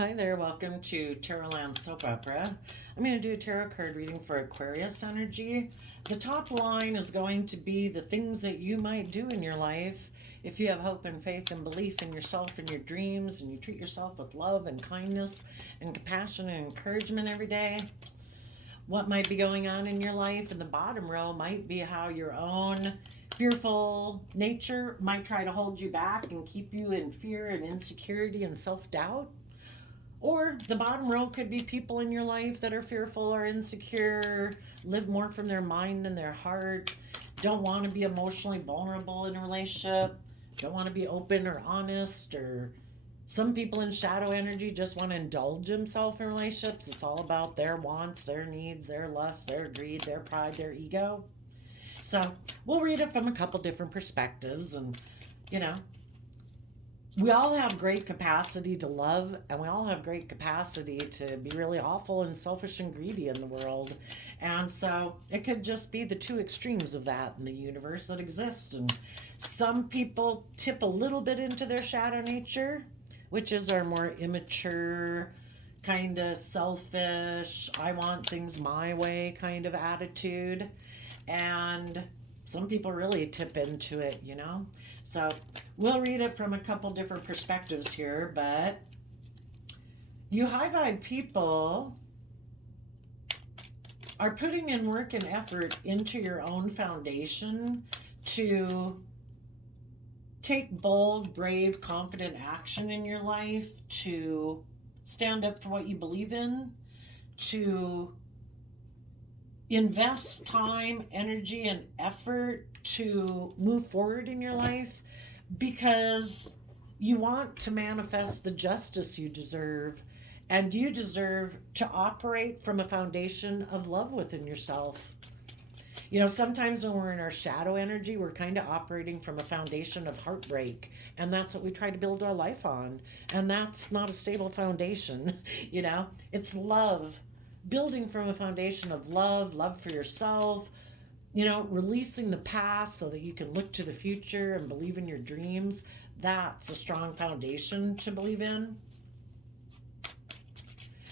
Hi there, welcome to Tarotland Soap Opera. I'm going to do a tarot card reading for Aquarius energy. The top line is going to be the things that you might do in your life if you have hope and faith and belief in yourself and your dreams, and you treat yourself with love and kindness and compassion and encouragement every day. What might be going on in your life? And the bottom row might be how your own fearful nature might try to hold you back and keep you in fear and insecurity and self-doubt. Or the bottom row could be people in your life that are fearful or insecure, live more from their mind than their heart, don't want to be emotionally vulnerable in a relationship, don't want to be open or honest, or some people in shadow energy just want to indulge themselves in relationships. It's all about their wants, their needs, their lust, their greed, their pride, their ego. So we'll read it from a couple different perspectives, and you know, we all have great capacity to love, and we all have great capacity to be really awful and selfish and greedy in the world. And so it could just be the two extremes of that in the universe that exist. And some people tip a little bit into their shadow nature, which is our more immature, kind of selfish, I want things my way kind of attitude. And some people really tip into it. So we'll read it from a couple different perspectives here, but you high vibe people are putting in work and effort into your own foundation to take bold, brave, confident action in your life, to stand up for what you believe in, to invest time, energy, and effort to move forward in your life because you want to manifest the justice you deserve, and you deserve to operate from a foundation of love within yourself. Sometimes when we're in our shadow energy, we're kind of operating from a foundation of heartbreak, and that's what we try to build our life on. And that's not a stable foundation. It's love, building from a foundation of love for yourself, releasing the past so that you can look to the future and believe in your dreams. That's a strong foundation to believe in.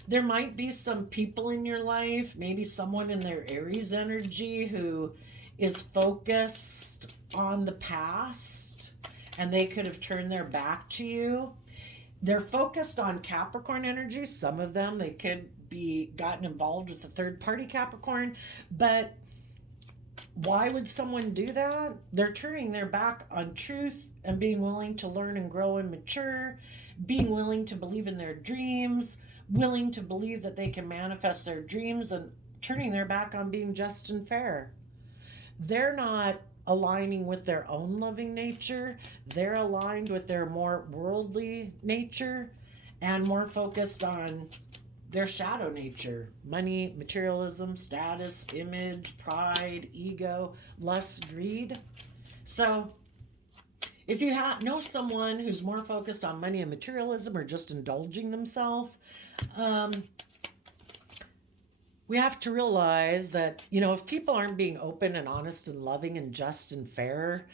There might be some people in your life, maybe someone in their Aries energy who is focused on the past, and they could have turned their back to you. They're focused on Capricorn energy. Some of them, they could be gotten involved with a third party Capricorn, but why would someone do that? They're turning their back on truth and being willing to learn and grow and mature, being willing to believe in their dreams, willing to believe that they can manifest their dreams, and turning their back on being just and fair. They're not aligning with their own loving nature. They're aligned with their more worldly nature and more focused on their shadow nature: money, materialism, status, image, pride, ego, lust, greed. So if you know someone who's more focused on money and materialism or just indulging themselves, we have to realize that, if people aren't being open and honest and loving and just and fair,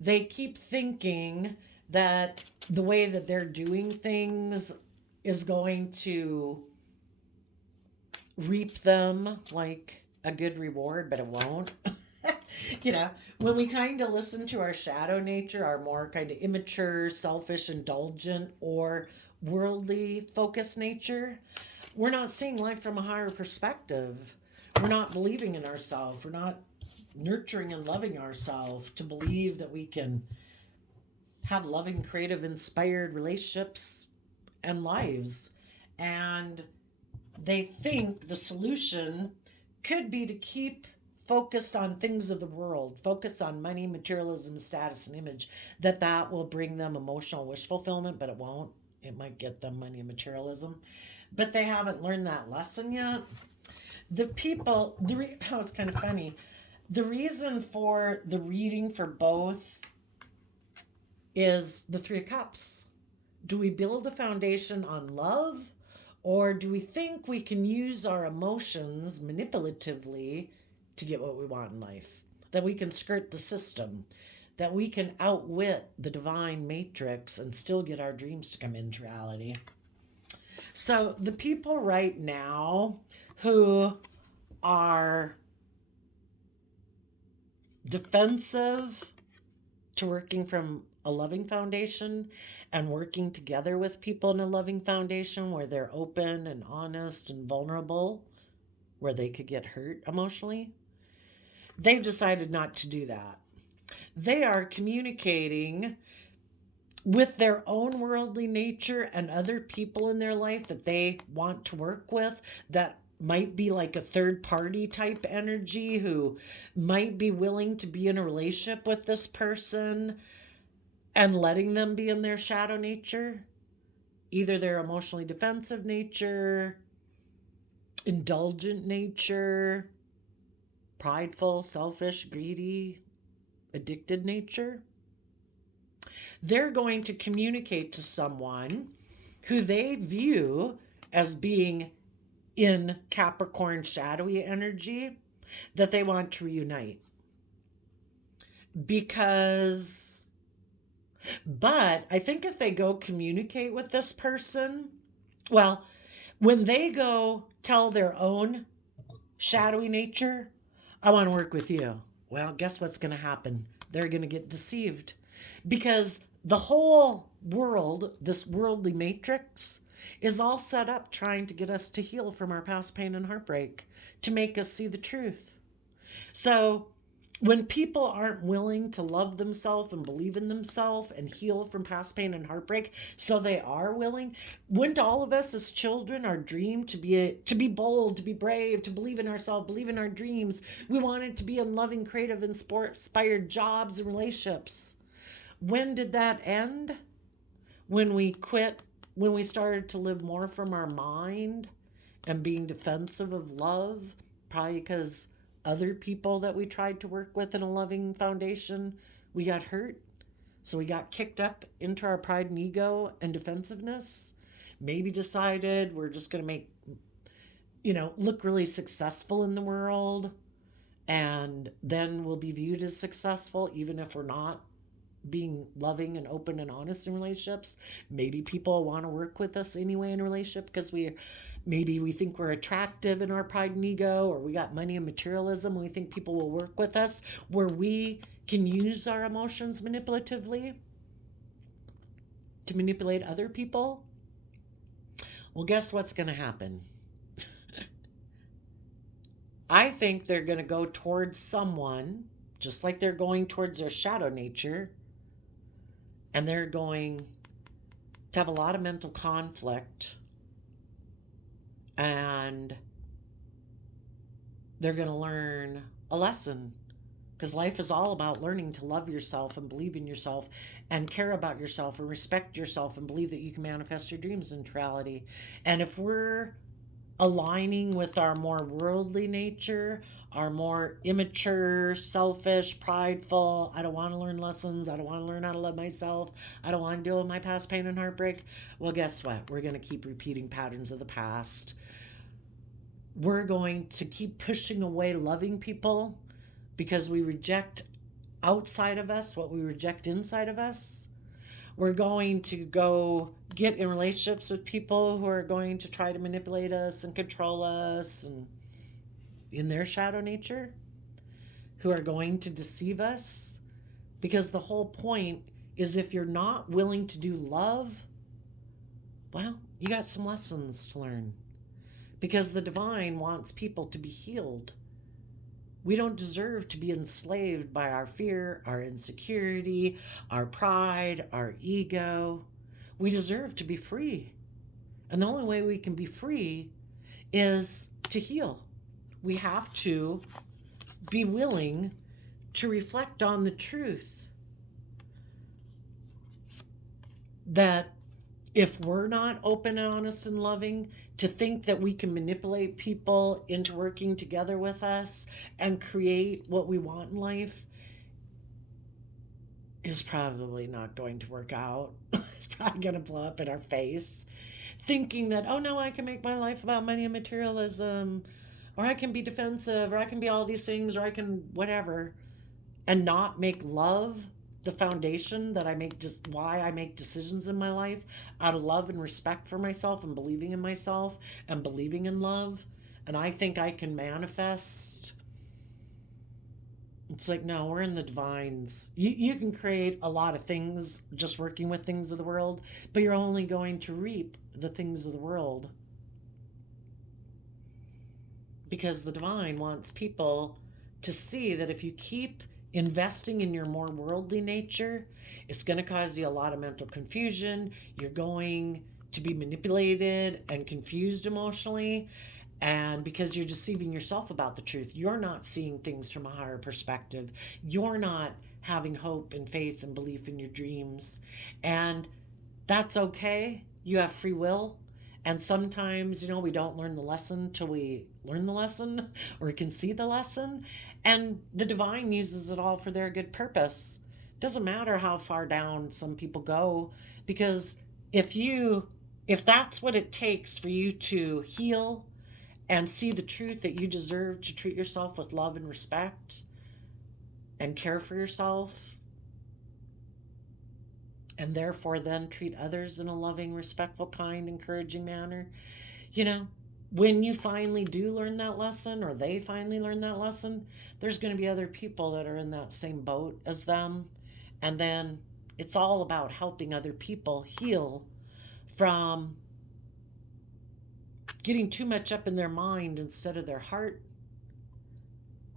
they keep thinking that the way that they're doing things is going to reap them like a good reward, but it won't. When we kind of listen to our shadow nature, our more kind of immature, selfish, indulgent, or worldly focused nature, we're not seeing life from a higher perspective. We're not believing in ourselves. We're not nurturing and loving ourselves to believe that we can have loving, creative, inspired relationships and lives. And they think the solution could be to keep focused on things of the world, focus on money, materialism, status, and image, that will bring them emotional wish fulfillment, but it won't. It might get them money and materialism, but they haven't learned that lesson yet. The people, it's kind of funny. The reason for the reading for both is the Three of Cups. Do we build a foundation on love, or do we think we can use our emotions manipulatively to get what we want in life? That we can skirt the system, that we can outwit the divine matrix and still get our dreams to come into reality. So the people right now who are defensive to working from a loving foundation and working together with people in a loving foundation where they're open and honest and vulnerable, where they could get hurt emotionally, they've decided not to do that. They are communicating with their own worldly nature and other people in their life that they want to work with, that might be like a third party type energy, who might be willing to be in a relationship with this person and letting them be in their shadow nature, either their emotionally defensive nature, indulgent nature, prideful, selfish, greedy, addicted nature. They're going to communicate to someone who they view as being in Capricorn shadowy energy that they want to reunite. But I think if they go communicate with this person, well, when they go tell their own shadowy nature, I want to work with you, well, guess what's going to happen? They're going to get deceived, because the whole world, this worldly matrix, is all set up trying to get us to heal from our past pain and heartbreak, to make us see the truth. So when people aren't willing to love themselves and believe in themselves and heal from past pain and heartbreak, so they are willing, wouldn't all of us as children, our dream to be bold, to be brave, to believe in ourselves, believe in our dreams? We wanted to be in loving, creative, and inspired jobs and relationships. When did that end? When we quit, when we started to live more from our mind and being defensive of love, probably because other people that we tried to work with in a loving foundation, we got hurt. So we got kicked up into our pride and ego and defensiveness. Maybe decided we're just going to make, look really successful in the world. And then we'll be viewed as successful, even if we're not being loving and open and honest in relationships. Maybe people want to work with us anyway in a relationship because maybe we think we're attractive in our pride and ego, or we got money and materialism, and we think people will work with us, where we can use our emotions manipulatively to manipulate other people. Well, guess what's going to happen? I think they're going to go towards someone just like they're going towards their shadow nature, and they're going to have a lot of mental conflict, and they're going to learn a lesson, because life is all about learning to love yourself and believe in yourself and care about yourself and respect yourself and believe that you can manifest your dreams into reality. And if we're aligning with our more worldly nature, our more immature, selfish, prideful, I don't want to learn lessons, I don't want to learn how to love myself, I don't want to deal with my past pain and heartbreak, well, guess what? We're going to keep repeating patterns of the past. We're going to keep pushing away loving people because we reject outside of us what we reject inside of us. We're going to go get in relationships with people who are going to try to manipulate us and control us, and in their shadow nature, who are going to deceive us. Because the whole point is, if you're not willing to do love, well, you got some lessons to learn. Because the divine wants people to be healed. We don't deserve to be enslaved by our fear, our insecurity, our pride, our ego. We deserve to be free. And the only way we can be free is to heal. We have to be willing to reflect on the truth that if we're not open and honest and loving, to think that we can manipulate people into working together with us and create what we want in life is probably not going to work out. It's probably going to blow up in our face. Thinking that, oh no, I can make my life about money and materialism, or I can be defensive, or I can be all these things, or I can whatever, and not make love the foundation that I make, just why I make decisions in my life, out of love and respect for myself and believing in myself and believing in love. And I think I can manifest. It's like, no, we're in the divines. You can create a lot of things just working with things of the world, but you're only going to reap the things of the world. Because the divine wants people to see that if you keep investing in your more worldly nature, it's going to cause you a lot of mental confusion. You're going to be manipulated and confused emotionally. And because you're deceiving yourself about the truth, you're not seeing things from a higher perspective. You're not having hope and faith and belief in your dreams. And that's okay. You have free will. And sometimes, we don't learn the lesson till we learn the lesson or can see the lesson. And the divine uses it all for their good purpose. Doesn't matter how far down some people go, because if that's what it takes for you to heal and see the truth that you deserve to treat yourself with love and respect and care for yourself, and therefore then treat others in a loving, respectful, kind, encouraging manner. When you finally do learn that lesson, or they finally learn that lesson, there's going to be other people that are in that same boat as them. And then it's all about helping other people heal from getting too much up in their mind instead of their heart,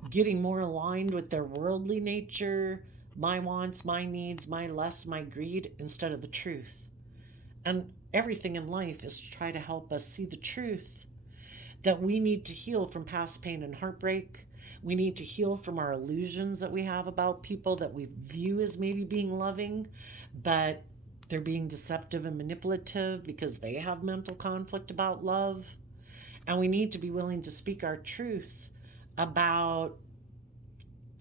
getting more aligned with their worldly nature, my wants, my needs, my lust, my greed, instead of the truth. And everything in life is to try to help us see the truth, that we need to heal from past pain and heartbreak. We need to heal from our illusions that we have about people that we view as maybe being loving, but they're being deceptive and manipulative because they have mental conflict about love. And we need to be willing to speak our truth about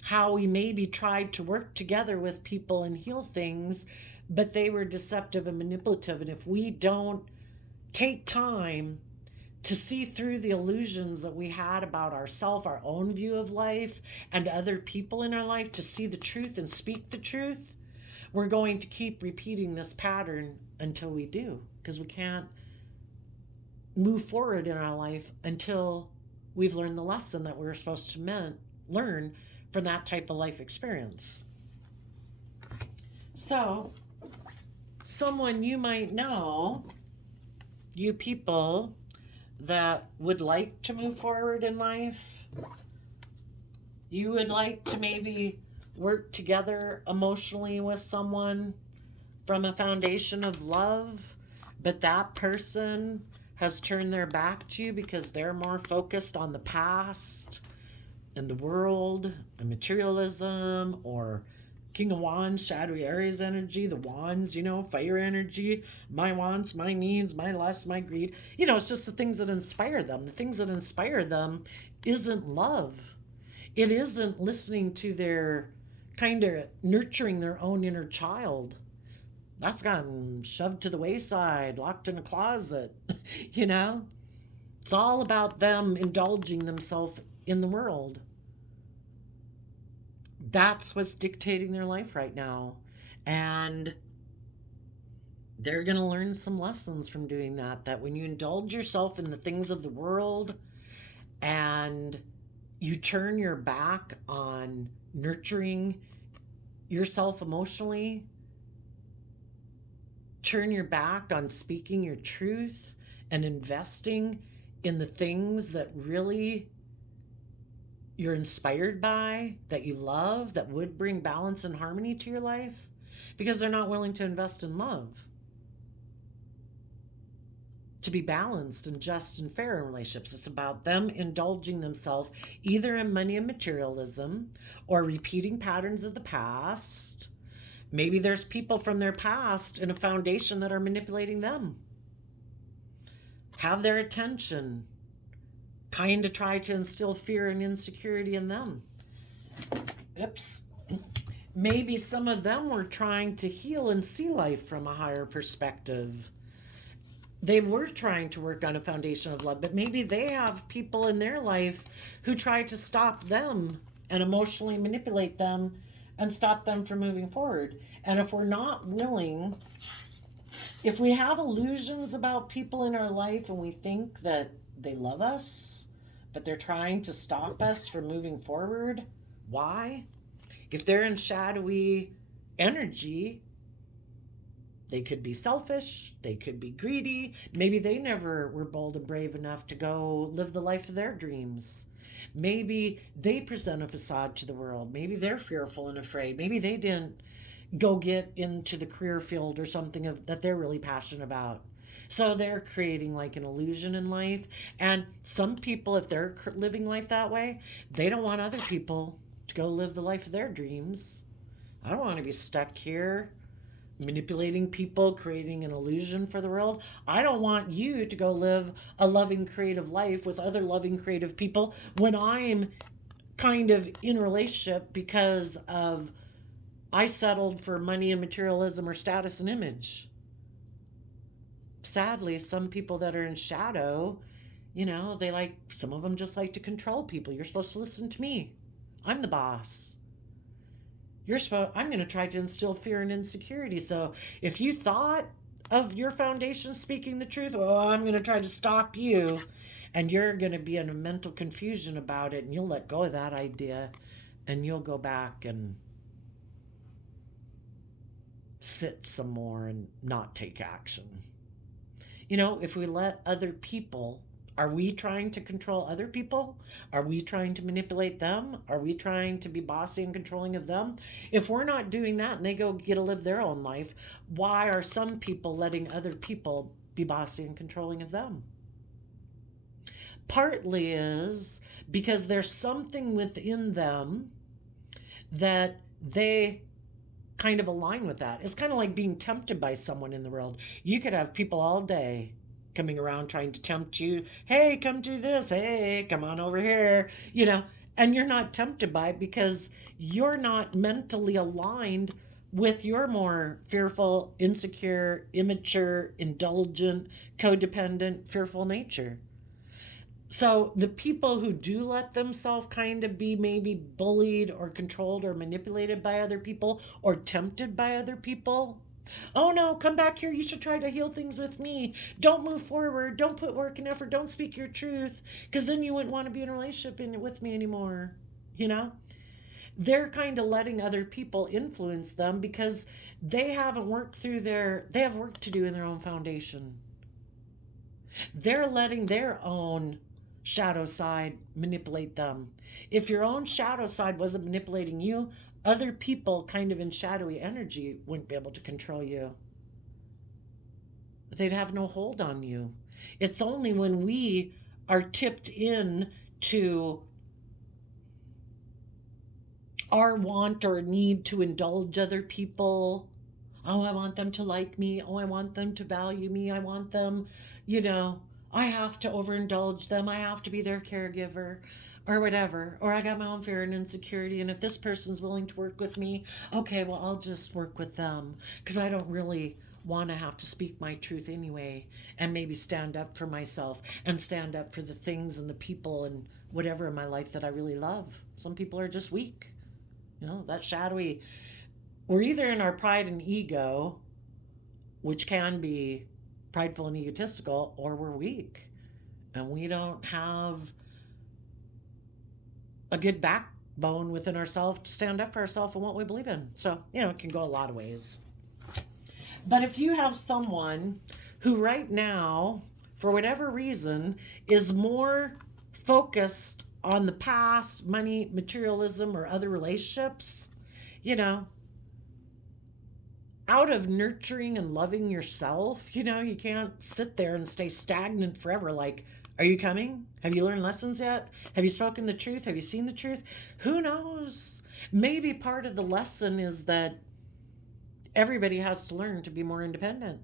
how we maybe tried to work together with people and heal things, but they were deceptive and manipulative. And if we don't take time to see through the illusions that we had about ourselves, our own view of life, and other people in our life, to see the truth and speak the truth, we're going to keep repeating this pattern until we do, because we can't move forward in our life until we've learned the lesson that we're supposed to learn from that type of life experience. So, someone you might know, you people that would like to move forward in life, you would like to maybe work together emotionally with someone from a foundation of love, but that person has turned their back to you because they're more focused on the past and the world and materialism, or King of Wands, shadowy Aries energy, the wands, fire energy, my wants, my needs, my lust, my greed. It's just the things that inspire them. The things that inspire them isn't love. It isn't listening to their kind of nurturing their own inner child. That's gotten shoved to the wayside, locked in a closet, It's all about them indulging themselves in the world. That's what's dictating their life right now. And they're going to learn some lessons from doing that when you indulge yourself in the things of the world and you turn your back on nurturing yourself emotionally, turn your back on speaking your truth and investing in the things that really you're inspired by, that you love, that would bring balance and harmony to your life, because they're not willing to invest in love, to be balanced and just and fair in relationships. It's about them indulging themselves either in money and materialism or repeating patterns of the past. Maybe there's people from their past in a foundation that are manipulating them, have their attention, kind of try to instill fear and insecurity in them. Oops. Maybe some of them were trying to heal and see life from a higher perspective. They were trying to work on a foundation of love, but maybe they have people in their life who try to stop them and emotionally manipulate them and stop them from moving forward. And if we're not willing, if we have illusions about people in our life and we think that they love us, but they're trying to stop us from moving forward, why? If they're in shadowy energy, they could be selfish, they could be greedy, maybe they never were bold and brave enough to go live the life of their dreams. Maybe they present a facade to the world, maybe they're fearful and afraid, maybe they didn't go get into the career field or something that they're really passionate about. So they're creating like an illusion in life. And some people, if they're living life that way, they don't want other people to go live the life of their dreams. I don't want to be stuck here manipulating people, creating an illusion for the world. I don't want you to go live a loving, creative life with other loving, creative people when I'm kind of in a relationship because of I settled for money and materialism or status and image. Sadly, some people that are in shadow, some of them just like to control people. You're supposed to listen to me. I'm the boss. I'm going to try to instill fear and insecurity. So if you thought of your foundation speaking the truth, well, I'm going to try to stop you. And you're going to be in a mental confusion about it. And you'll let go of that idea. And you'll go back and sit some more and not take action. If we let other people, are we trying to control other people? Are we trying to manipulate them? Are we trying to be bossy and controlling of them? If we're not doing that and they go get to live their own life, why are some people letting other people be bossy and controlling of them? Partly is because there's something within them that they kind of align with that. It's kind of like being tempted by someone in the world. You could have people all day coming around trying to tempt you. Hey, come do this. Hey, come on over here. And you're not tempted by it because you're not mentally aligned with your more fearful, insecure, immature, indulgent, codependent, fearful nature. So the people who do let themselves kind of be maybe bullied or controlled or manipulated by other people or tempted by other people, oh no, come back here. You should try to heal things with me. Don't move forward. Don't put work and effort. Don't speak your truth because then you wouldn't want to be in a relationship with me anymore. They're kind of letting other people influence them because they haven't worked through they have work to do in their own foundation. They're letting their own shadow side manipulate them. If your own shadow side wasn't manipulating you, other people kind of in shadowy energy wouldn't be able to control you. They'd have no hold on you. It's only when we are tipped in to our want or need to indulge other people. Oh, I want them to like me. Oh, I want them to value me. I want them, I have to overindulge them. I have to be their caregiver or whatever. Or I got my own fear and insecurity. And if this person's willing to work with me, okay, well, I'll just work with them because I don't really want to have to speak my truth anyway and maybe stand up for myself and stand up for the things and the people and whatever in my life that I really love. Some people are just weak. That shadowy. We're either in our pride and ego, which can be prideful and egotistical, or we're weak and we don't have a good backbone within ourselves to stand up for ourselves and what we believe in. So, it can go a lot of ways. But if you have someone who right now, for whatever reason, is more focused on the past, money, materialism, or other relationships, out of nurturing and loving yourself, you can't sit there and stay stagnant forever. Like, are you coming? Have you learned lessons yet? Have you spoken the truth? Have you seen the truth? Who knows? Maybe part of the lesson is that everybody has to learn to be more independent.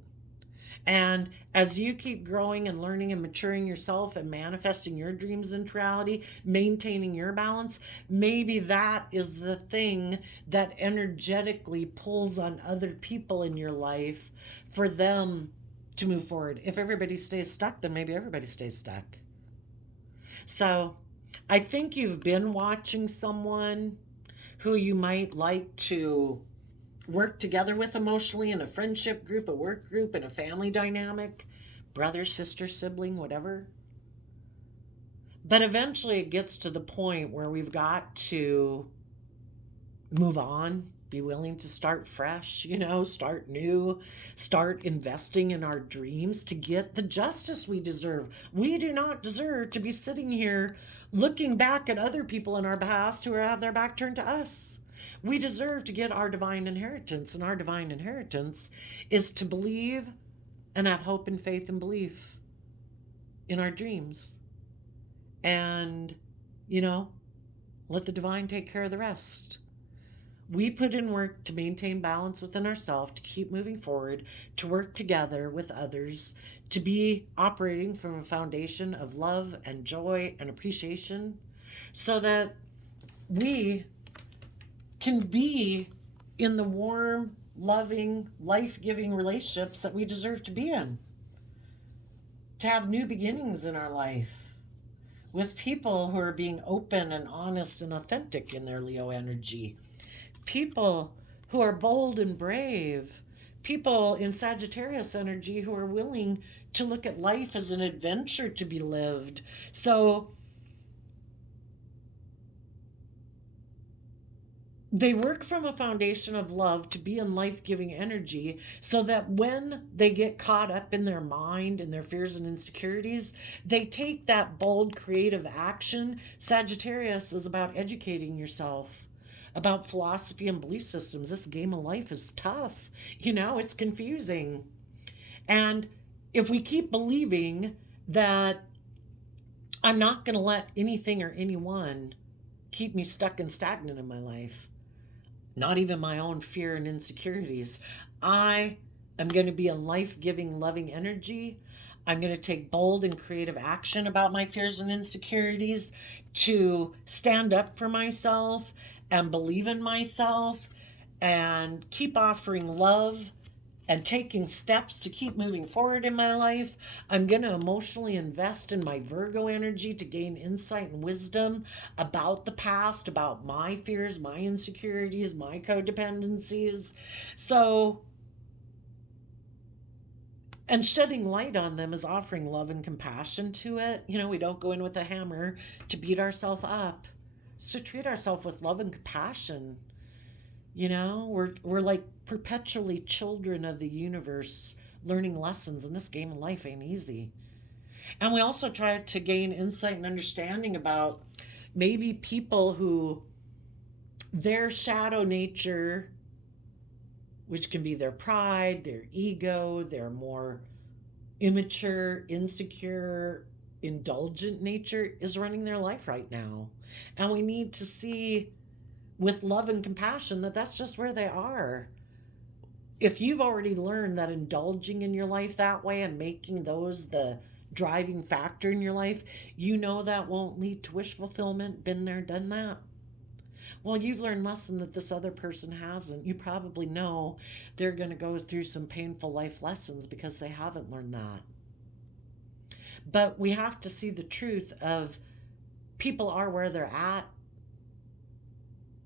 And as you keep growing and learning and maturing yourself and manifesting your dreams into reality, maintaining your balance, maybe that is the thing that energetically pulls on other people in your life for them to move forward. If everybody stays stuck, then maybe everybody stays stuck. So I think you've been watching someone who you might like to work together with emotionally in a friendship group, a work group, in a family dynamic, brother, sister, sibling, whatever. But eventually it gets to the point where we've got to move on, be willing to start fresh, start new, start investing in our dreams to get the justice we deserve. We do not deserve to be sitting here looking back at other people in our past who have their back turned to us. We deserve to get our divine inheritance, and our divine inheritance is to believe and have hope and faith and belief in our dreams. And, let the divine take care of the rest. We put in work to maintain balance within ourselves, to keep moving forward, to work together with others, to be operating from a foundation of love and joy and appreciation, so that we can be in the warm, loving, life-giving relationships that we deserve to be in. To have new beginnings in our life with people who are being open and honest and authentic in their Leo energy. People who are bold and brave. People in Sagittarius energy who are willing to look at life as an adventure to be lived. So they work from a foundation of love to be in life-giving energy, so that when they get caught up in their mind and their fears and insecurities, they take that bold, creative action. Sagittarius is about educating yourself, about philosophy and belief systems. This game of life is tough. It's confusing. And if we keep believing that I'm not going to let anything or anyone keep me stuck and stagnant in my life, not even my own fear and insecurities, I am going to be a life-giving, loving energy. I'm going to take bold and creative action about my fears and insecurities to stand up for myself and believe in myself and keep offering love and taking steps to keep moving forward in my life. I'm going to emotionally invest in my Virgo energy to gain insight and wisdom about the past, about my fears, my insecurities, my codependencies. And shedding light on them is offering love and compassion to it. We don't go in with a hammer to beat ourselves up. It's to treat ourselves with love and compassion. We're like perpetually children of the universe, learning lessons, and this game of life ain't easy. And we also try to gain insight and understanding about maybe people who their shadow nature, which can be their pride, their ego, their more immature, insecure, indulgent nature, is running their life right now. And we need to see with love and compassion that that's just where they are. If you've already learned that indulging in your life that way and making those the driving factor in your life, that won't lead to wish fulfillment. Been there, done that. Well, you've learned lesson that this other person hasn't. You probably know they're going to go through some painful life lessons because they haven't learned that. But we have to see the truth of people are where they're at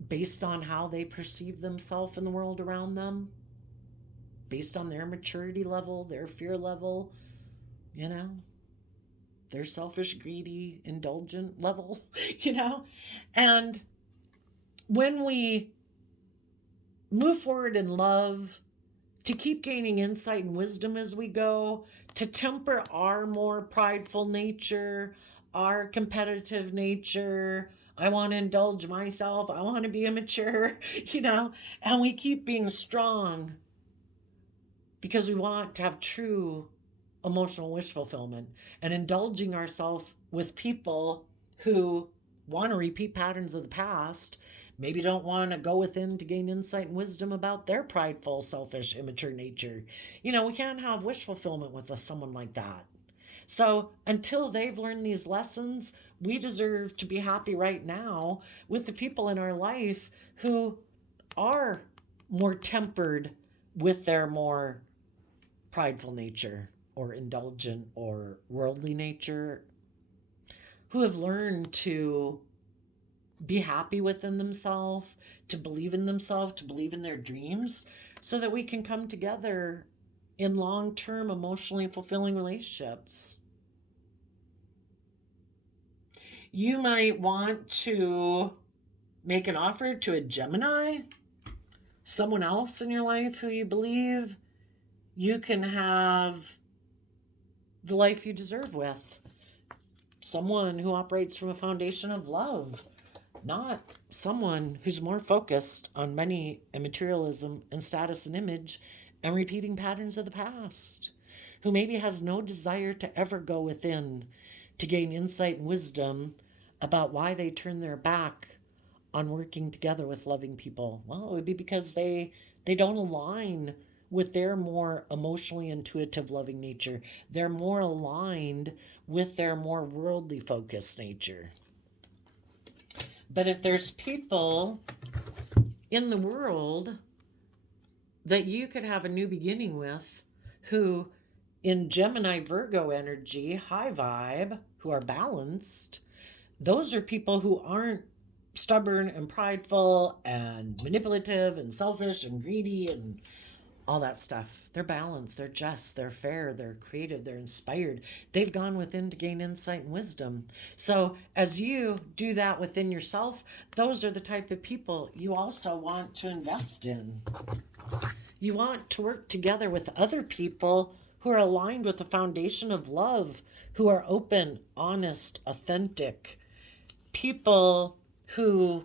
based on how they perceive themselves in the world around them, based on their maturity level, their fear level, their selfish, greedy, indulgent level, And when we move forward in love, to keep gaining insight and wisdom as we go, to temper our more prideful nature, our competitive nature, I want to indulge myself, I want to be immature, and we keep being strong because we want to have true emotional wish fulfillment, and indulging ourselves with people who want to repeat patterns of the past, maybe don't want to go within to gain insight and wisdom about their prideful, selfish, immature nature. We can't have wish fulfillment with someone like that. So until they've learned these lessons, we deserve to be happy right now with the people in our life who are more tempered with their more prideful nature or indulgent or worldly nature, who have learned to be happy within themselves, to believe in themselves, to believe in their dreams, so that we can come together in long-term emotionally fulfilling relationships. You might want to make an offer to a Gemini, someone else in your life who you believe you can have the life you deserve with. Someone who operates from a foundation of love, not someone who's more focused on money and materialism and status and image and repeating patterns of the past, who maybe has no desire to ever go within to gain insight and wisdom about why they turn their back on working together with loving people. Well, it would be because they don't align with their more emotionally intuitive loving nature. They're more aligned with their more worldly focused nature. But if there's people in the world that you could have a new beginning with, who in Gemini Virgo energy, high vibe, who are balanced, those are people who aren't stubborn and prideful and manipulative and selfish and greedy and all that stuff. They're balanced, they're just, they're fair, they're creative, they're inspired. They've gone within to gain insight and wisdom. So as you do that within yourself, those are the type of people you also want to invest in. You want to work together with other people who are aligned with the foundation of love, who are open, honest, authentic, people who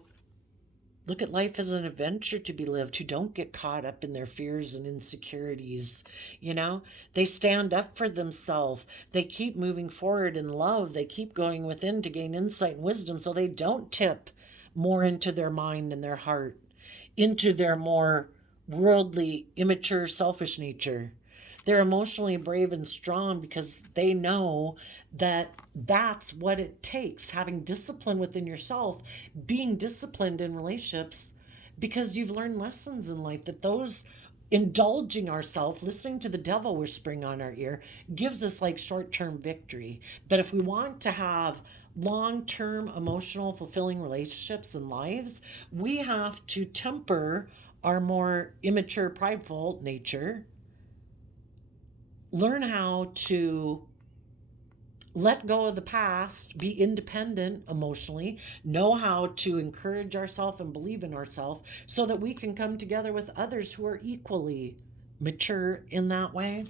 look at life as an adventure to be lived, who don't get caught up in their fears and insecurities. They stand up for themselves. They keep moving forward in love. They keep going within to gain insight and wisdom, so they don't tip more into their mind and their heart, into their more worldly, immature, selfish nature. They're emotionally brave and strong because they know that that's what it takes, having discipline within yourself, being disciplined in relationships, because you've learned lessons in life, that those indulging ourselves, listening to the devil whispering on our ear, gives us like short-term victory. But if we want to have long-term emotional fulfilling relationships and lives, we have to temper our more immature, prideful nature, learn how to let go of the past, be independent emotionally, know how to encourage ourselves and believe in ourselves, so that we can come together with others who are equally mature in that way.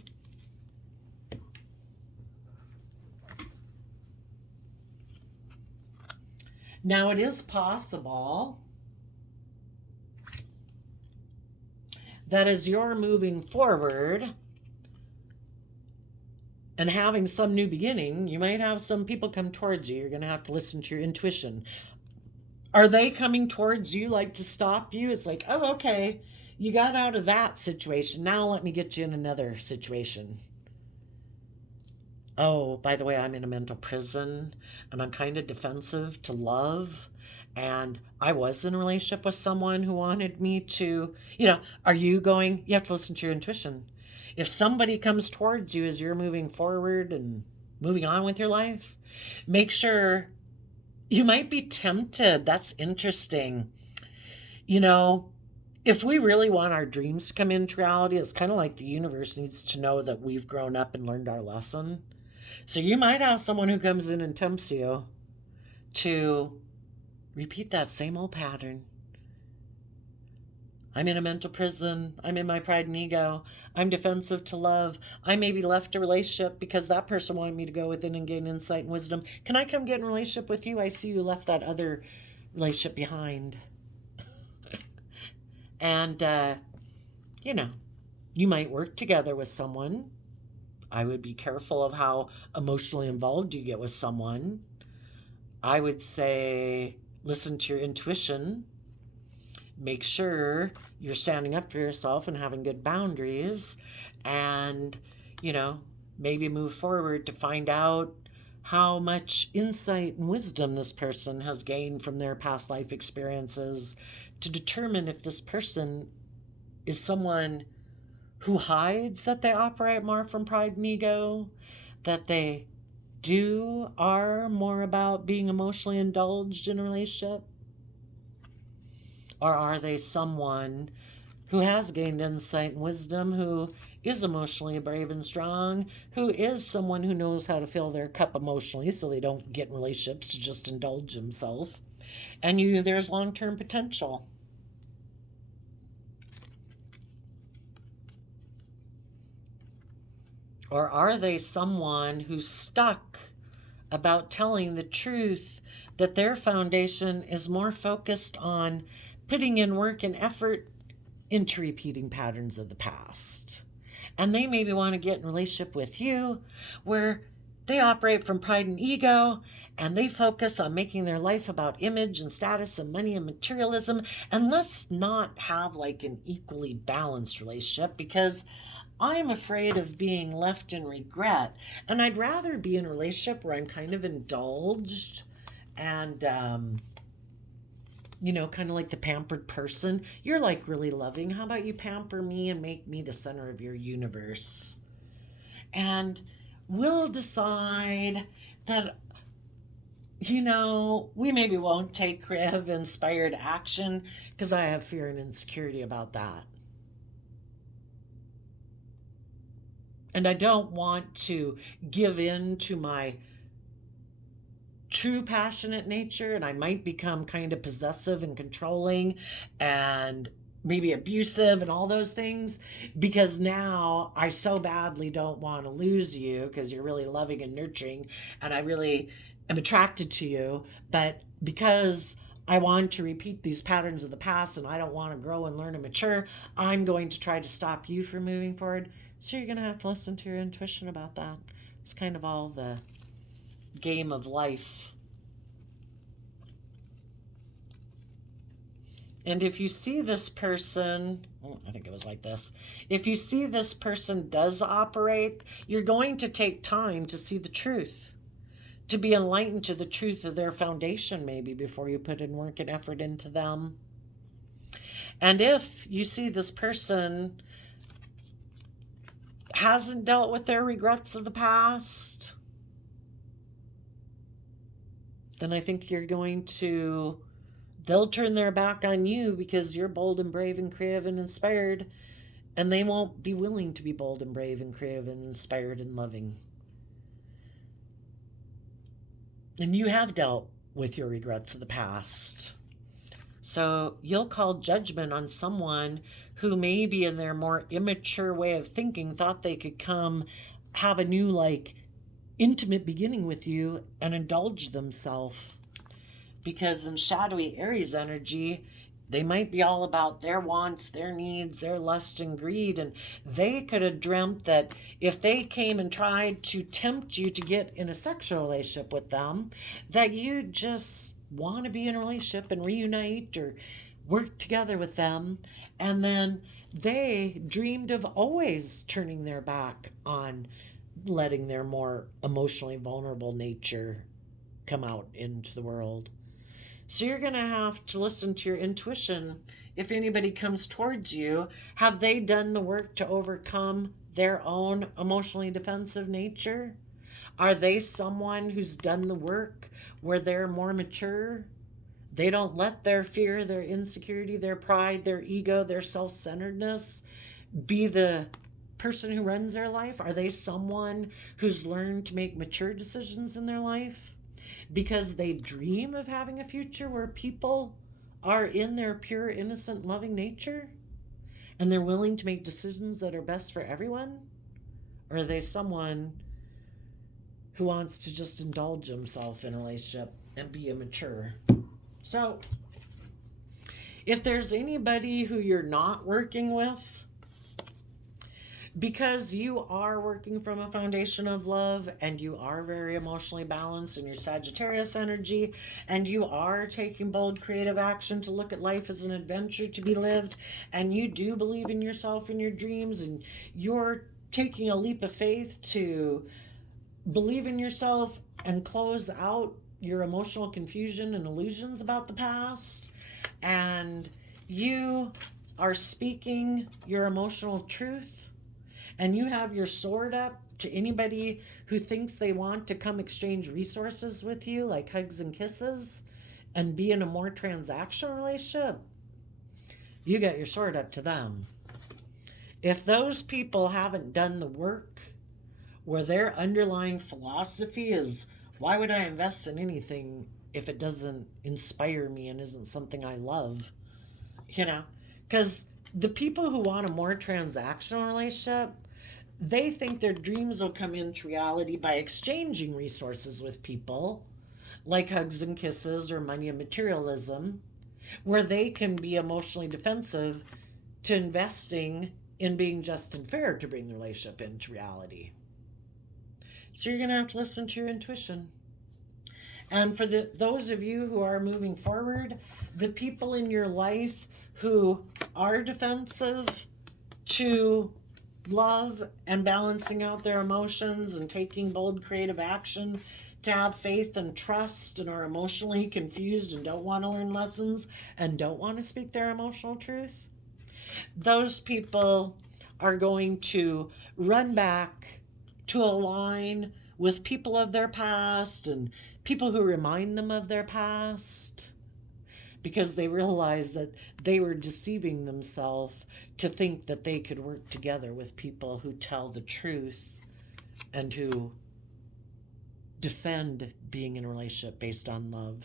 Now, it is possible that as you're moving forward and having some new beginning, you might have some people come towards you. You're going to have to listen to your intuition. Are they coming towards you like to stop you? It's like, oh, okay, you got out of that situation. Now let me get you in another situation. Oh, by the way, I'm in a mental prison and I'm kind of defensive to love. And I was in a relationship with someone who wanted me to, are you going? You have to listen to your intuition. If somebody comes towards you as you're moving forward and moving on with your life, make sure, you might be tempted. That's interesting. If we really want our dreams to come into reality, it's kind of like the universe needs to know that we've grown up and learned our lesson. So you might have someone who comes in and tempts you to repeat that same old pattern. I'm in a mental prison. I'm in my pride and ego. I'm defensive to love. I maybe left a relationship because that person wanted me to go within and gain insight and wisdom. Can I come get in a relationship with you? I see you left that other relationship behind. And, you might work together with someone. I would be careful of how emotionally involved you get with someone. I would say, listen to your intuition. Make sure you're standing up for yourself and having good boundaries, and, maybe move forward to find out how much insight and wisdom this person has gained from their past life experiences, to determine if this person is someone who hides that they operate more from pride and ego, that they are more about being emotionally indulged in a relationship. Or are they someone who has gained insight and wisdom, who is emotionally brave and strong, who is someone who knows how to fill their cup emotionally so they don't get in relationships to just indulge themselves? And there's long-term potential. Or are they someone who's stuck about telling the truth, that their foundation is more focused on putting in work and effort into repeating patterns of the past? And they maybe want to get in a relationship with you where they operate from pride and ego, and they focus on making their life about image and status and money and materialism. And let's not have like an equally balanced relationship, because I'm afraid of being left in regret. And I'd rather be in a relationship where I'm kind of indulged and, kind of like the pampered person. You're like really loving. How about you pamper me and make me the center of your universe? And we'll decide that, we maybe won't take creative, inspired action because I have fear and insecurity about that. And I don't want to give in to my true passionate nature, and I might become kind of possessive and controlling and maybe abusive and all those things, because now I so badly don't want to lose you because you're really loving and nurturing and I really am attracted to you. But because I want to repeat these patterns of the past and I don't want to grow and learn and mature, I'm going to try to stop you from moving forward. So you're going to have to listen to your intuition about that. It's kind of all the game of life. And if you see this person, I think it was like this. If you see this person does operate, you're going to take time to see the truth, to be enlightened to the truth of their foundation maybe before you put in work and effort into them. And if you see this person hasn't dealt with their regrets of the past, then I think they'll turn their back on you because you're bold and brave and creative and inspired, and they won't be willing to be bold and brave and creative and inspired and loving. And you have dealt with your regrets of the past. So you'll call judgment on someone who maybe in their more immature way of thinking thought they could come have a new intimate beginning with you and indulge themselves. Because in shadowy Aries energy, they might be all about their wants, their needs, their lust and greed. And they could have dreamt that if they came and tried to tempt you to get in a sexual relationship with them, that you just want to be in a relationship and reunite or work together with them. And then they dreamed of always turning their back on letting their more emotionally vulnerable nature come out into the world. So you're going to have to listen to your intuition. If anybody comes towards you, have they done the work to overcome their own emotionally defensive nature? Are they someone who's done the work where they're more mature? They don't let their fear, their insecurity, their pride, their ego, their self-centeredness be the person who runs their life? Are they someone who's learned to make mature decisions in their life because they dream of having a future where people are in their pure, innocent, loving nature and they're willing to make decisions that are best for everyone? Or are they someone who wants to just indulge himself in a relationship and be immature? So if there's anybody who you're not working with, because you are working from a foundation of love and you are very emotionally balanced in your Sagittarius energy, and you are taking bold creative action to look at life as an adventure to be lived, and you do believe in yourself and your dreams, and you're taking a leap of faith to believe in yourself and close out your emotional confusion and illusions about the past, and you are speaking your emotional truth, and you have your sword up to anybody who thinks they want to come exchange resources with you, like hugs and kisses, and be in a more transactional relationship, You get your sword up to them. If those people haven't done the work where their underlying philosophy is, why would I invest in anything if it doesn't inspire me and isn't something I love? You know, because the people who want a more transactional relationship, they think their dreams will come into reality by exchanging resources with people, like hugs and kisses or money and materialism, where they can be emotionally defensive to investing in being just and fair to bring the relationship into reality. So you're going to have to listen to your intuition. And for those of you who are moving forward, the people in your life who are defensive to love and balancing out their emotions and taking bold creative action to have faith and trust and are emotionally confused and don't want to learn lessons and don't want to speak their emotional truth, those people are going to run back to align with people of their past and people who remind them of their past, because they realize that they were deceiving themselves to think that they could work together with people who tell the truth and who defend being in a relationship based on love.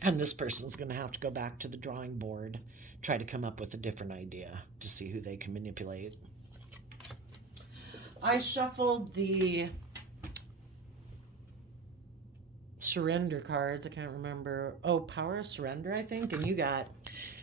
And this person's going to have to go back to the drawing board, try to come up with a different idea to see who they can manipulate. I shuffled the surrender cards. I can't remember. Oh, power of surrender, I think. And you got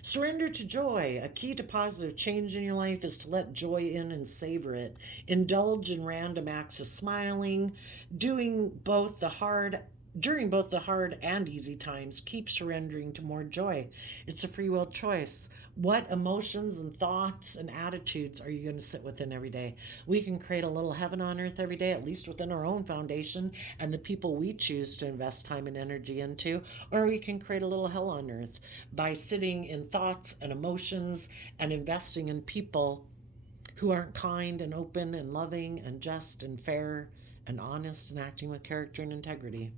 surrender to joy. A key to positive change in your life is to let joy in and savor it. Indulge in random acts of smiling, during both the hard and easy times. Keep surrendering to more joy. It's a free will choice. What emotions and thoughts and attitudes are you going to sit within every day? We can create a little heaven on earth every day, at least within our own foundation and the people we choose to invest time and energy into, or we can create a little hell on earth by sitting in thoughts and emotions and investing in people who aren't kind and open and loving and just and fair and honest and acting with character and integrity.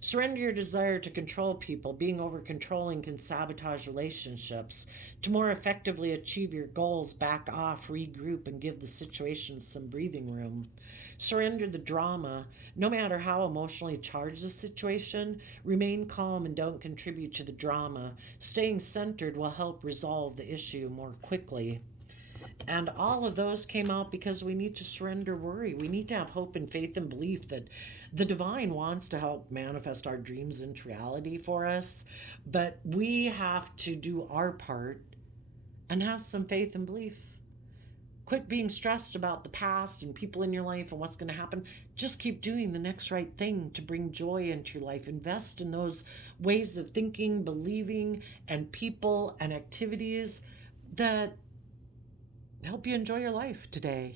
Surrender your desire to control people. Being over-controlling can sabotage relationships. To more effectively achieve your goals, back off, regroup, and give the situation some breathing room. Surrender the drama. No matter how emotionally charged the situation, remain calm and don't contribute to the drama. Staying centered will help resolve the issue more quickly. And all of those came out because we need to surrender worry. We need to have hope and faith and belief that the divine wants to help manifest our dreams into reality for us. But we have to do our part and have some faith and belief. Quit being stressed about the past and people in your life and what's going to happen. Just keep doing the next right thing to bring joy into your life. Invest in those ways of thinking, believing, and people and activities that help you enjoy your life today,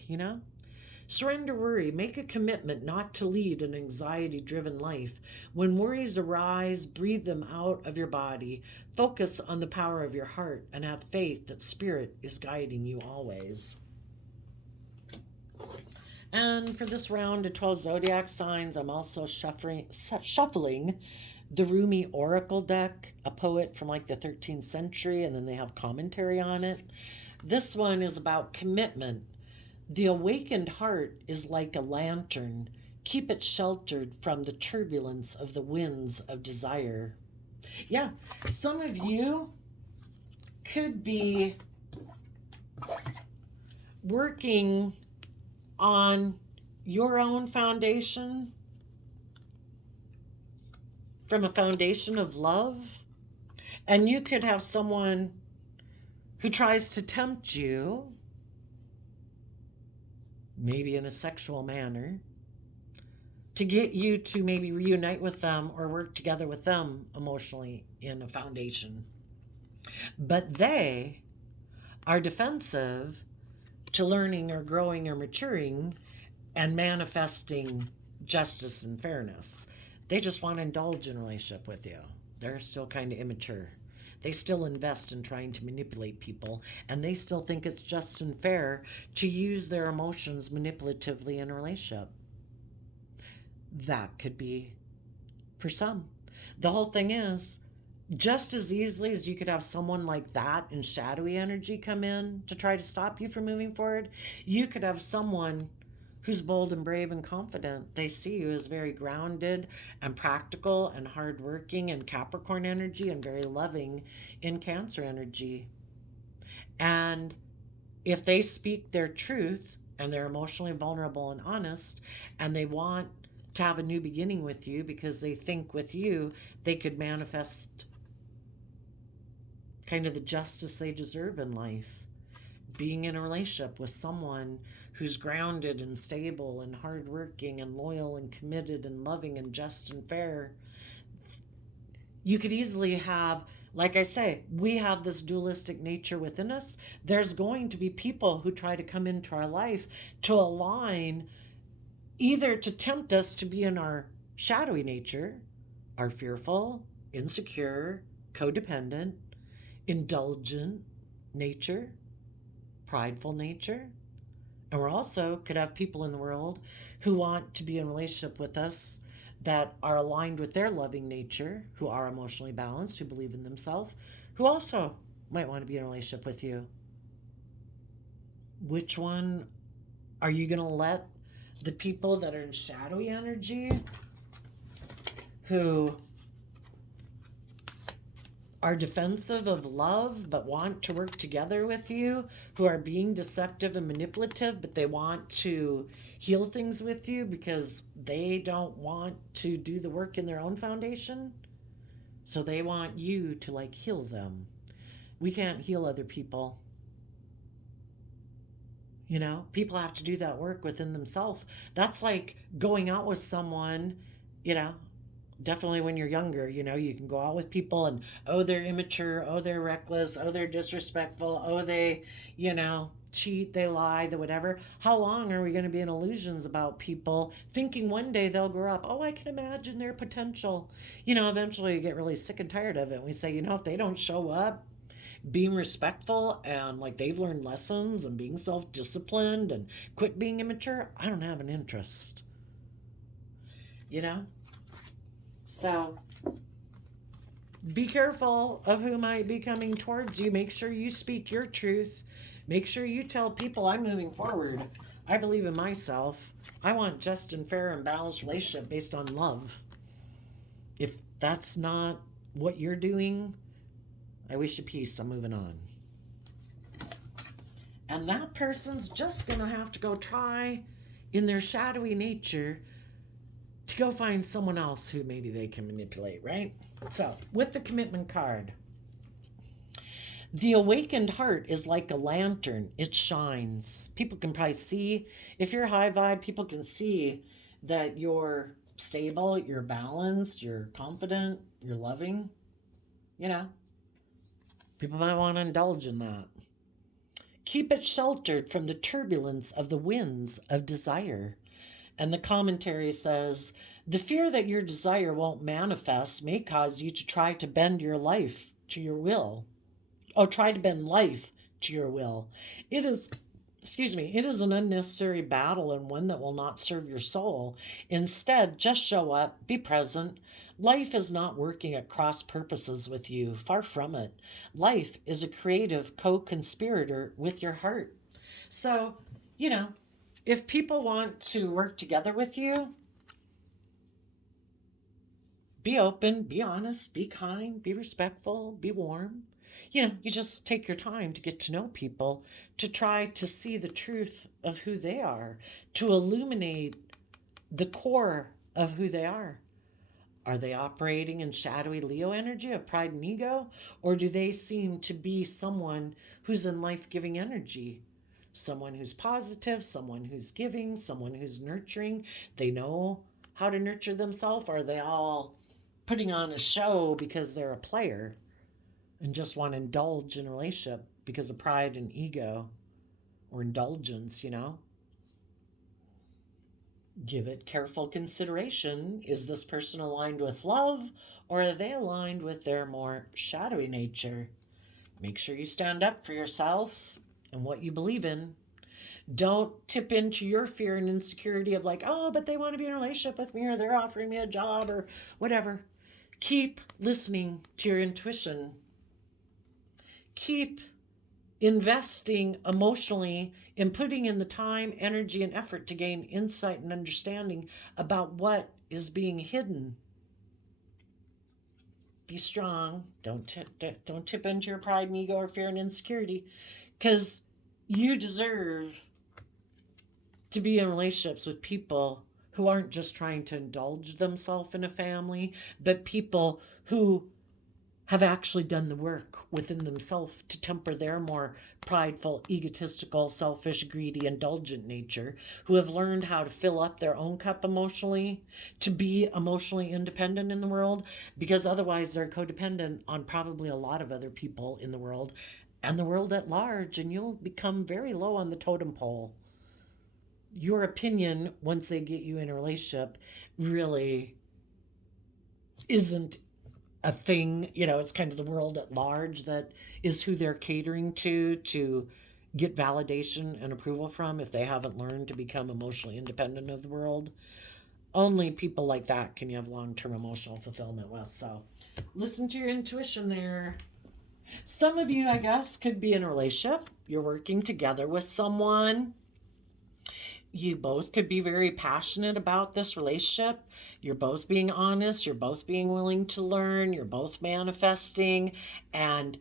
Surrender worry. Make a commitment not to lead an anxiety-driven life. When worries arise, breathe them out of your body. Focus on the power of your heart and have faith that Spirit is guiding you always. And for this round of 12 zodiac signs, I'm also shuffling the Rumi Oracle deck, a poet from like the 13th century, and then they have commentary on it. This one is about commitment. The awakened heart is like a lantern. Keep it sheltered from the turbulence of the winds of desire. Yeah, some of you could be working on your own foundation from a foundation of love, and you could have someone who tries to tempt you, maybe in a sexual manner, to get you to maybe reunite with them or work together with them emotionally in a foundation. But they are defensive to learning or growing or maturing and manifesting justice and fairness. They just want to indulge in a relationship with you. They're still kind of immature. They still invest in trying to manipulate people, and they still think it's just and fair to use their emotions manipulatively in a relationship. That could be for some. The whole thing is, just as easily as you could have someone like that in shadowy energy come in to try to stop you from moving forward, you could have someone who's bold and brave and confident. They see you as very grounded and practical and hardworking in Capricorn energy and very loving in Cancer energy. And if they speak their truth and they're emotionally vulnerable and honest, and they want to have a new beginning with you because they think with you they could manifest kind of the justice they deserve in life, being in a relationship with someone who's grounded and stable and hardworking and loyal and committed and loving and just and fair. You could easily have, like I say, we have this dualistic nature within us. There's going to be people who try to come into our life to align, either to tempt us to be in our shadowy nature, our fearful, insecure, codependent, indulgent nature, prideful nature. And we're also could have people in the world who want to be in a relationship with us that are aligned with their loving nature, who are emotionally balanced, who believe in themselves, who also might want to be in a relationship with you. Which one are you going to let the people that are in shadowy energy, who are defensive of love but want to work together with you, who are being deceptive and manipulative but they want to heal things with you because they don't want to do the work in their own foundation, so they want you to like heal them? We can't heal other people. You know, people have to do that work within themselves. That's like going out with someone, you know, definitely when you're younger, you know, you can go out with people and, oh, they're immature, oh, they're reckless, oh, they're disrespectful, oh, they, you know, cheat, they lie, the whatever. How long are we going to be in illusions about people thinking one day they'll grow up? Oh, I can imagine their potential. You know, eventually you get really sick and tired of it. And we say, you know, if they don't show up being respectful and like they've learned lessons and being self-disciplined and quit being immature, I don't have an interest. You know? So be careful of who might be coming towards you. Make sure you speak your truth. Make sure you tell people, I'm moving forward. I believe in myself. I want just and fair and balanced relationship based on love. If that's not what you're doing, I wish you peace. I'm moving on. And that person's just going to have to go try in their shadowy nature to go find someone else who maybe they can manipulate, right? So, with the commitment card, the awakened heart is like a lantern. It shines. People can probably see, if you're high vibe, people can see that you're stable, you're balanced, you're confident, you're loving. You know, people might want to indulge in that. Keep it sheltered from the turbulence of the winds of desire. And the commentary says, the fear that your desire won't manifest may cause you to try to bend your life to your will. Or try to bend life to your will. It is an unnecessary battle and one that will not serve your soul. Instead, just show up, be present. Life is not working at cross purposes with you. Far from it. Life is a creative co-conspirator with your heart. So, you know, if people want to work together with you, be open, be honest, be kind, be respectful, be warm. You know, you just take your time to get to know people, to try to see the truth of who they are, to illuminate the core of who they are. Are they operating in shadowy Leo energy of pride and ego? Or do they seem to be someone who's in life-giving energy? Someone who's positive, someone who's giving, someone who's nurturing. They know how to nurture themselves. Or are they all putting on a show because they're a player and just want to indulge in a relationship because of pride and ego or indulgence, you know? Give it careful consideration. Is this person aligned with love, or are they aligned with their more shadowy nature? Make sure you stand up for yourself and what you believe in. Don't tip into your fear and insecurity of like, oh, but they want to be in a relationship with me, or they're offering me a job or whatever. Keep listening to your intuition. Keep investing emotionally in putting in the time, energy, and effort to gain insight and understanding about what is being hidden. Be strong. Don't tip into your pride and ego or fear and insecurity, because you deserve to be in relationships with people who aren't just trying to indulge themselves in a family, but people who have actually done the work within themselves to temper their more prideful, egotistical, selfish, greedy, indulgent nature, who have learned how to fill up their own cup emotionally, to be emotionally independent in the world, because otherwise they're codependent on probably a lot of other people in the world and the world at large, and you'll become very low on the totem pole. Your opinion, once they get you in a relationship, really isn't a thing. It's kind of the world at large that is who they're catering to get validation and approval from if they haven't learned to become emotionally independent of the world. Only people like that can you have long-term emotional fulfillment with. So listen to your intuition there. Some of you, I guess, could be in a relationship. You're working together with someone. You both could be very passionate about this relationship. You're both being honest. You're both being willing to learn. You're both manifesting, and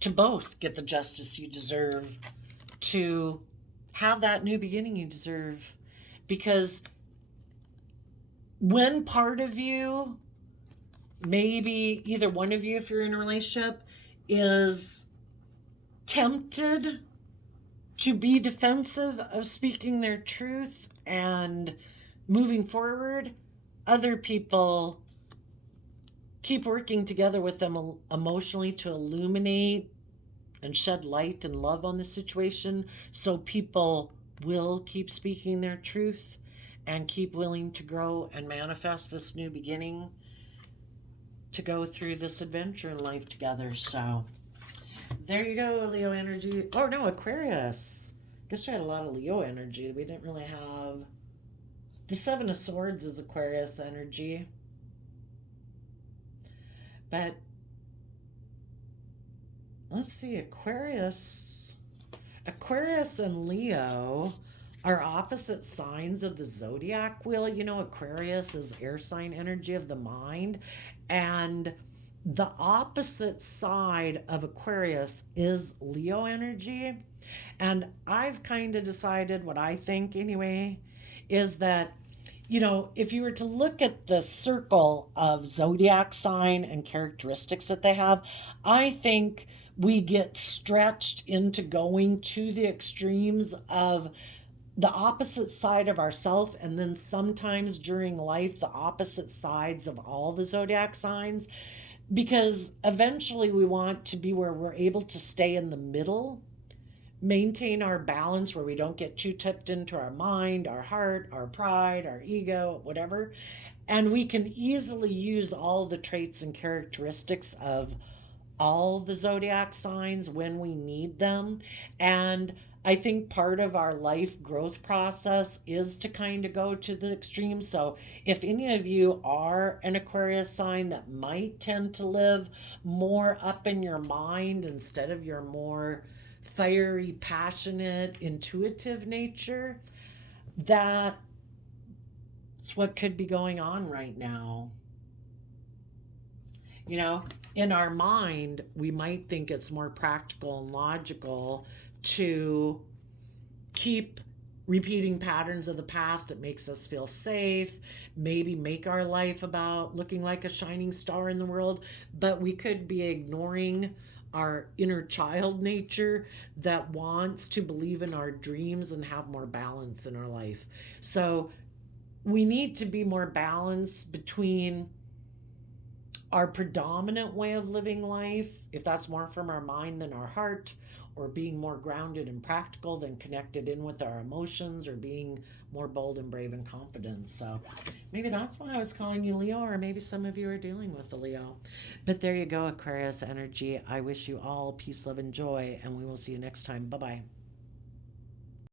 to both get the justice you deserve, to have that new beginning you deserve. Because when part of you, maybe either one of you, if you're in a relationship, is tempted to be defensive of speaking their truth and moving forward, other people keep working together with them emotionally to illuminate and shed light and love on the situation, so people will keep speaking their truth and keep willing to grow and manifest this new beginning to go through this adventure in life together. So there you go, Leo energy. Oh no, Aquarius. Guess we had a lot of Leo energy. We didn't really have. The Seven of Swords is Aquarius energy. But let's see, Aquarius and Leo are opposite signs of the zodiac wheel. Aquarius is air sign energy of the mind, and the opposite side of Aquarius is Leo energy. And I've kind of decided, what I think anyway, is that, if you were to look at the circle of zodiac sign and characteristics that they have, I think we get stretched into going to the extremes of the opposite side of ourself, and then sometimes during life, the opposite sides of all the zodiac signs, because eventually we want to be where we're able to stay in the middle, maintain our balance where we don't get too tipped into our mind, our heart, our pride, our ego, whatever. And we can easily use all the traits and characteristics of all the zodiac signs when we need them. And I think part of our life growth process is to kind of go to the extreme. So if any of you are an Aquarius sign that might tend to live more up in your mind instead of your more fiery, passionate, intuitive nature, that's what could be going on right now. In our mind, we might think it's more practical and logical to keep repeating patterns of the past. It makes us feel safe, maybe make our life about looking like a shining star in the world, but we could be ignoring our inner child nature that wants to believe in our dreams and have more balance in our life. So we need to be more balanced between our predominant way of living life, if that's more from our mind than our heart, or being more grounded and practical than connected in with our emotions, or being more bold and brave and confident. So maybe that's why I was calling you Leo, or maybe some of you are dealing with the Leo. But there you go, Aquarius energy. I wish you all peace, love, and joy, and we will see you next time. Bye-bye.